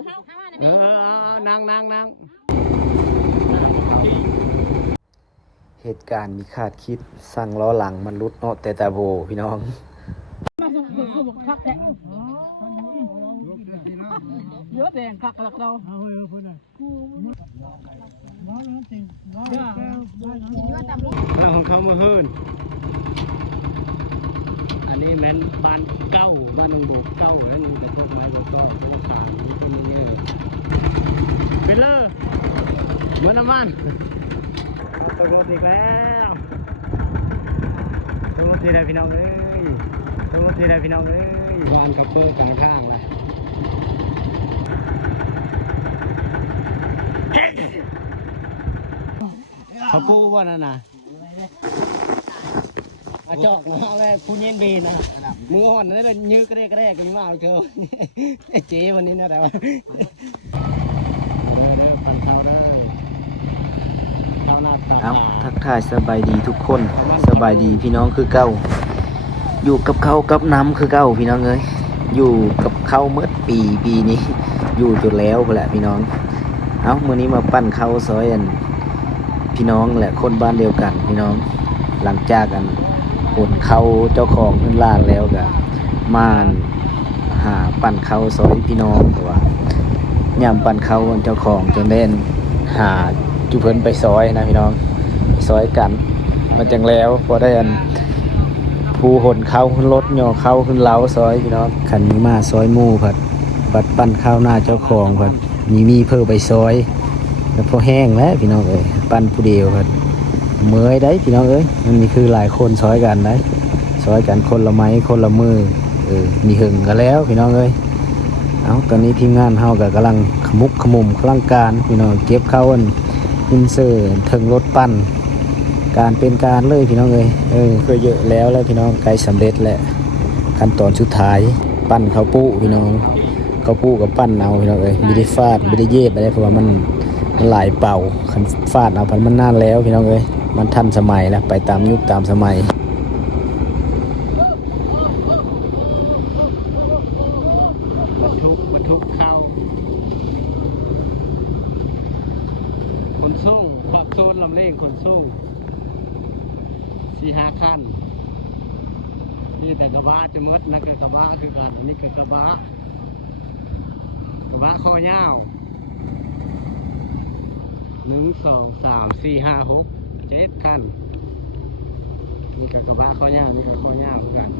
นั่งเหตุการณ์มีคาดคิดสั่งล้อหลังมันรุดเนาะแต่ตาโบพี่น้องเยอะแดงคักหลักเราของเขามาฮืนอันนี้แม่นบ้านเก้าบ้านหนึ่งโบกเก้าแล้วหนึ่งแต่พวกไม้แล้วก็พวกขานี่เป็นยังไงเป็นเลยเหมือนน้ำมันตกรถอีกแล้วตกรถทีไรพี่น้องเอ้ยตกรถทีไรพี่น้องเอ้ยวางกระเปื้อกลางทางเลยเขาปูว่านั่นน่ะอาจอกมาแล้วผู้เย็นบีนะมืออ่อนนั่นเลยยื้อกระเด้กันมาเอาเธอเจ๊วันนี้นะแต่ว่าพันเท้าได้เท้าหน้าตา เอาทักทายสบายดีทุกคนสบายดีพี่น้องคือเก้าอยู่กับเขากับน้ำคือเก้าพี่น้องเอ้ยอยู่กับเขาเมื่อปีนี้อยู่จนแล้วแหละพี่น้องเอามื้อนี้มาปั้นเขาซอยอันพี่น้องแหละคนบ้านเดียวกันพี่น้องหลังจากกันผลเขาเจ้าของขึ้นลานแล้วก็มาหาปั้นเขาซอยพี่น้องแต่ว่ายามปั้นเขาเจ้าของจนเล่นหาจุเพิ่นไปซอยนะพี่น้องซอยกันมาจังแล้วพอได้อันผู้หนเขาขึ้นรถย่อเขาขึ้นเล้าซอยพี่น้องขันนี้มาซอยหมู่ผัดบัดปั้นข้าวหน้าเจ้าของผัดมีเพิ่มไปซอยแล้วพอแห้งแล้วพี่น้องเอ้ยปั้นผู้เดียวผัดเมื่อยได้พี่น้องเอ้ยมันมีคือหลายคนซอยกันได้ซอยกันคนละไม้คนละมือมีหึงกันแล้วพี่น้องเอ้ยเอาตอนนี้ทีมงานเฮาก็กำลังขมุกขมุมกำลังการพี่น้องเก็บเข้าอินเซอร์ถึงรถปั้นการเป็นการเลยพี่น้องเอ้ยเคยเยอะแล้วพี่น้องใกล้สำเร็จแล้วขั้นตอนสุดท้ายปั้นข้าวปุพี่น้องข้าวปุกับปั้นเอาพี่น้องเอ้ยไม่ได้ฟาดไม่ได้เย็บอะไรเพราะว่ามันหลายเป่าคันฟาดเอาพันมันนานแล้วพี่น้องเอ้ยมันทันสมัยแล้วไปตามยุคตามสมัยบรรทุกข้าวขนส่งขวักโซนลำเล่งขนส่ง4-5 คันนี่แต่กระบะจะมดนะกระบะคือกันนี่กระบะคอยาว1 2 3 4 5 6 7 คันนี่กระบะคอยาวนี่คอยาวกัน